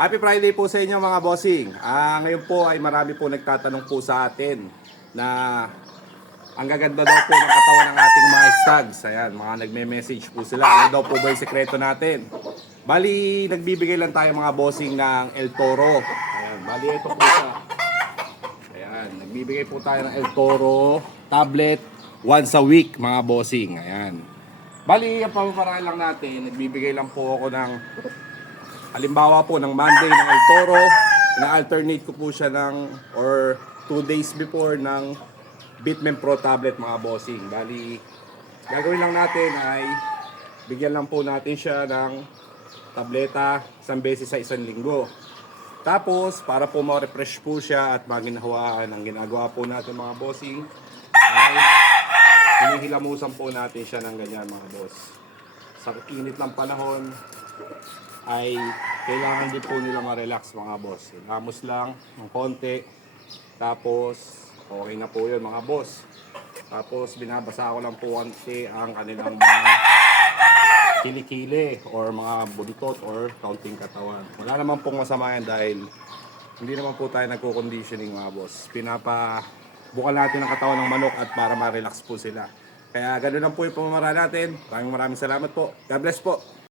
Happy Friday po sa inyo mga bossing. Ah, ngayon po ay marami po nagtatanong po sa atin na ang gaganda daw po ng katawan ng ating mga stags. Ayan, mga nagme-message po sila. Ano daw po ba yung sekreto natin? Bali, nagbibigay lang tayo mga bossing ng El Toro. Ayan, bali ito po siya. Ayan, nagbibigay po tayo ng El Toro tablet once a week mga bossing. Ayan. Bali, ang pamamaraan lang natin, nagbibigay lang po ako ng Halimbawa po ng Monday ng El Toro, ina-alternate ko po siya ng or 2 days before ng Bitmen Pro tablet mga bossing. Bali, gagawin lang natin ay bigyan lang po natin siya ng tableta isang beses sa isang linggo. Tapos, para po ma-refresh po siya at maginhawaan ang ginagawa po natin mga bossing, ay hinihilamusan po natin siya ng ganyan mga boss. Sa init ng panahon, ay kailangan din po nila ma-relax mga boss. Hilamos lang ng konti. Tapos, okay na po yun mga boss. Tapos, binabasa ko lang po konti ang kanilang mga kilikili or mga buntot or counting katawan. Wala naman pong masama yan dahil hindi naman po tayo nagko-conditioning mga boss. Pinapa bukan natin ang katawan ng manok at para ma-relax po sila. Kaya ganoon lang po yung pamamaraan natin. Maraming maraming salamat po. God bless po.